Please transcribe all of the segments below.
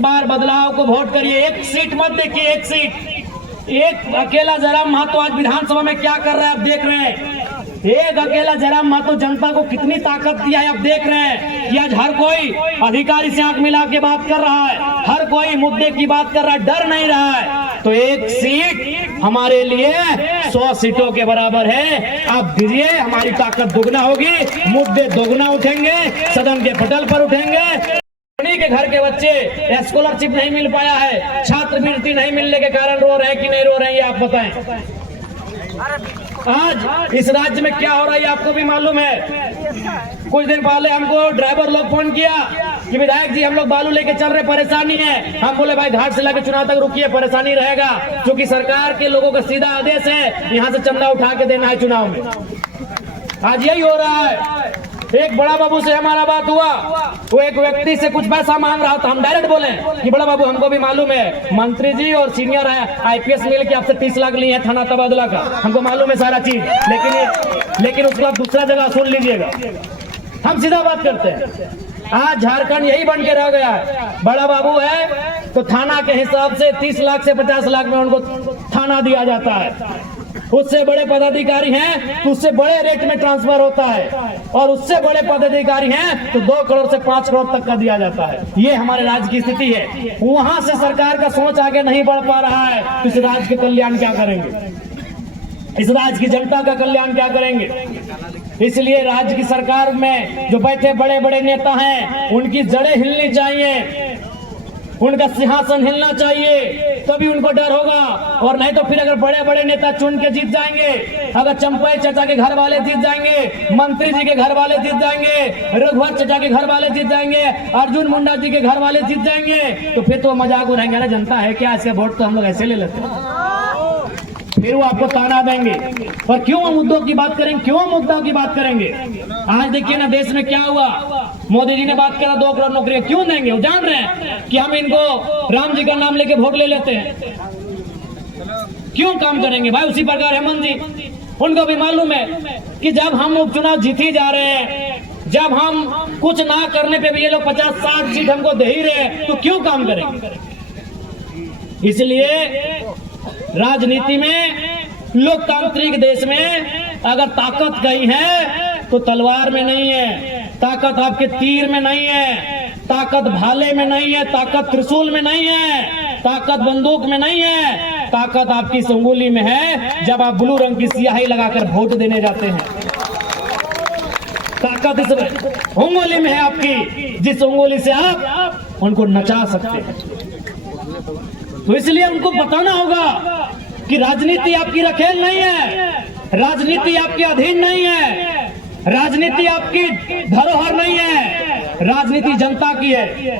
बार बदलाव को वोट करिए। एक सीट मत देखिए, एक सीट, एक अकेला जयराम महतो आज विधानसभा में क्या कर रहा है आप देख रहे हैं। एक अकेला जयराम महतो जनता को कितनी ताकत दिया है आप देख रहे हैं कि आज हर कोई अधिकारी से आंख मिला के बात कर रहा है, हर कोई मुद्दे की बात कर रहा है, डर नहीं रहा है। तो एक सीट हमारे लिए 100 सीटों के बराबर है। आप दीजिए, हमारी ताकत दुगना होगी, मुद्दे दोगुना उठेंगे, सदन के पटल पर उठेंगे। के घर के बच्चे स्कॉलरशिप नहीं मिल पाया है, छात्रवृत्ति नहीं मिलने के कारण रो रहे हैं कि नहीं रो रहे हैं, ये आप बताएं। आज इस राज्य में क्या हो रहा है आपको भी मालूम है। कुछ दिन पहले हमको ड्राइवर लोग फोन किया कि विधायक जी हम लोग बालू लेके चल रहे, परेशानी है। हम बोले भाई घाट से लेकर चुनाव तक रुकिए, परेशानी रहेगा, क्योंकि सरकार के लोगों का सीधा आदेश है यहाँ से चंदा उठा के देना है चुनाव में। आज यही हो रहा है। एक बड़ा बाबू से हमारा बात हुआ, वो एक व्यक्ति से कुछ पैसा मांग रहा था। हम डायरेक्ट बोले कि बड़ा बाबू हमको भी मालूम है, मंत्री जी और सीनियर है आईपीएस मिल के आपसे 30 लाख लिए हैं थाना तबादला का, हमको मालूम है सारा चीज, लेकिन उसके बाद दूसरा जगह सुन लीजिएगा। हम सीधा बात करते हैं। आज झारखंड यही बन के रह गया है। बड़ा बाबू है तो थाना के हिसाब से 30 लाख से 50 लाख में उनको थाना दिया जाता है। उससे बड़े पदाधिकारी हैं तो उससे बड़े रेट में ट्रांसफर होता है, और उससे बड़े पदाधिकारी हैं तो 2 करोड़ से 5 करोड़ तक का दिया जाता है। ये हमारे राज्य की स्थिति है। वहां से सरकार का सोच आगे नहीं बढ़ पा रहा है तो इस राज्य के कल्याण क्या करेंगे, इस राज्य की जनता का कल्याण क्या करेंगे। इसलिए राज्य की सरकार में जो बैठे बड़े बड़े नेता हैं उनकी जड़ें हिलनी चाहिए, उनका सिंहासन हिलना चाहिए, तभी उनको डर होगा। और नहीं तो फिर अगर बड़े बड़े नेता चुन के जीत जाएंगे, अगर चंपई चाचा के घर वाले जीत जाएंगे, मंत्री जी के घर वाले जीत जाएंगे, रघुवर चाचा के घर वाले जीत जाएंगे, अर्जुन मुंडा जी के घर वाले जीत जाएंगे, तो फिर तो मजाक उड़ाएंगे ना, जनता है क्या, इसका वोट तो हम लोग ऐसे ले लेते हैं। फिर वो आपको ताना देंगे। और क्यों हम मुद्दों की बात करेंगे, क्यों मुद्दों की बात करेंगे। आज देखिए ना देश में क्या हुआ, मोदी जी ने बात करा 2 करोड़ नौकरियां क्यों देंगे। वो जान रहे हैं कि हम इनको राम जी का नाम लेके वोट ले लेते हैं, क्यों काम करेंगे भाई। उसी प्रकार हेमंत जी, उनको भी मालूम है कि जब हम उपचुनाव जीत ही जा रहे हैं, जब हम कुछ ना करने पे भी ये लोग 50-60 सीट हमको दे ही रहे हैं, तो क्यों काम करेंगे। इसलिए राजनीति में, लोकतांत्रिक देश में अगर ताकत कहीं है तो तलवार में नहीं है, ताकत आपके तीर में नहीं है, ताकत भाले में नहीं है, ताकत त्रिशूल में नहीं है, ताकत बंदूक में नहीं है, ताकत आपकी उंगली में है जब आप ब्लू रंग की स्याही लगाकर वोट देने जाते हैं। ताकत इस उंगली में है आपकी, जिस उंगली से आप उनको नचा सकते हैं। तो इसलिए उनको बताना होगा कि राजनीति आपकी रखेल नहीं है, राजनीति आपके अधीन नहीं है, राजनीति आपकी धरोहर नहीं है, राजनीति जनता की है,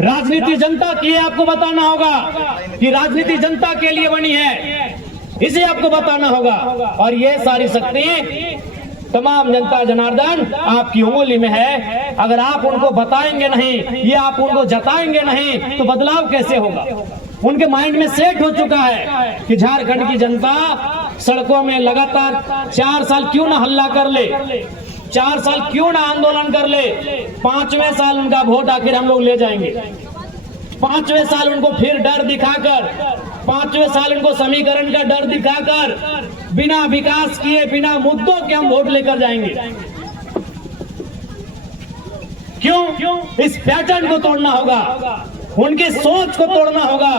राजनीति जनता की है। आपको बताना होगा कि राजनीति जनता के लिए बनी है, इसे आपको बताना होगा। और ये सारी शक्ति तमाम जनता जनार्दन आपकी उंगली में है। अगर आप उनको बताएंगे नहीं, ये आप उनको जताएंगे नहीं, तो बदलाव कैसे होगा। उनके माइंड में सेट हो चुका है कि झारखंड की जनता सड़कों में लगातार 4 साल क्यों ना हल्ला कर ले, 4 साल क्यों ना आंदोलन कर ले, 5वें साल उनका वोट आखिर हम लोग ले जाएंगे। 5वें साल उनको फिर डर दिखाकर, 5वें साल उनको समीकरण का डर दिखाकर, बिना विकास किए, बिना मुद्दों के हम वोट लेकर जाएंगे। क्यों? इस पैटर्न को तोड़ना होगा, उनकी सोच को तोड़ना होगा,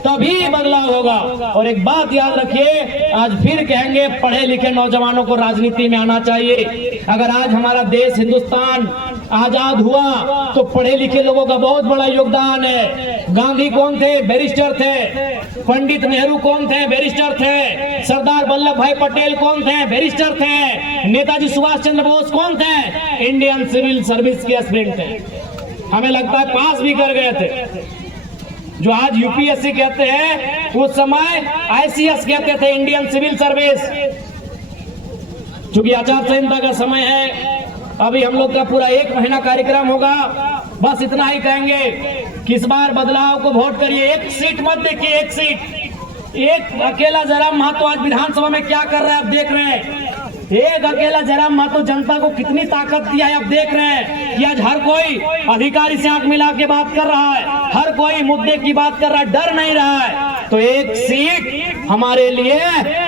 तभी बदलाव होगा। और एक बात याद रखिए, आज फिर कहेंगे पढ़े लिखे नौजवानों को राजनीति में आना चाहिए। अगर आज हमारा देश हिंदुस्तान आजाद हुआ तो पढ़े लिखे लोगों का बहुत बड़ा योगदान है। गांधी कौन थे? बैरिस्टर थे। पंडित नेहरू कौन थे? बैरिस्टर थे। सरदार वल्लभ भाई पटेल कौन थे? बैरिस्टर थे। नेताजी सुभाष चंद्र बोस कौन थे? इंडियन सिविल सर्विस के एस्पिरेंट थे। हमें लगता है पास भी कर गए थे। जो आज यूपीएससी कहते हैं, उस समय आईसीएस कहते थे, इंडियन सिविल सर्विस। चूंकि आचार संहिता का समय है, अभी हम लोग का पूरा 1 महीना कार्यक्रम होगा। बस इतना ही कहेंगे कि इस बार बदलाव को वोट करिए। एक सीट मत देखिए, एक सीट, एक अकेला जयराम महतो आज विधानसभा में क्या कर रहा है आप देख रहे हैं। एक अकेला जयराम महतो जनता को कितनी ताकत दिया है। आप देख रहे हैं कि आज हर कोई अधिकारी से आंख मिला के बात कर रहा है, हर कोई मुद्दे की बात कर रहा है, डर नहीं रहा है। तो एक सीट हमारे लिए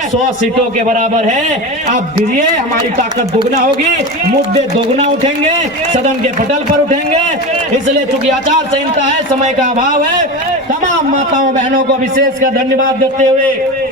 100 सीटों के बराबर है। आप दीजिए, हमारी ताकत दुगना होगी, मुद्दे दोगुना उठेंगे, सदन के पटल पर उठेंगे। इसलिए चूंकि आचार संहिता है, समय का अभाव है, तमाम माताओं बहनों को विशेषकर धन्यवाद देते हुए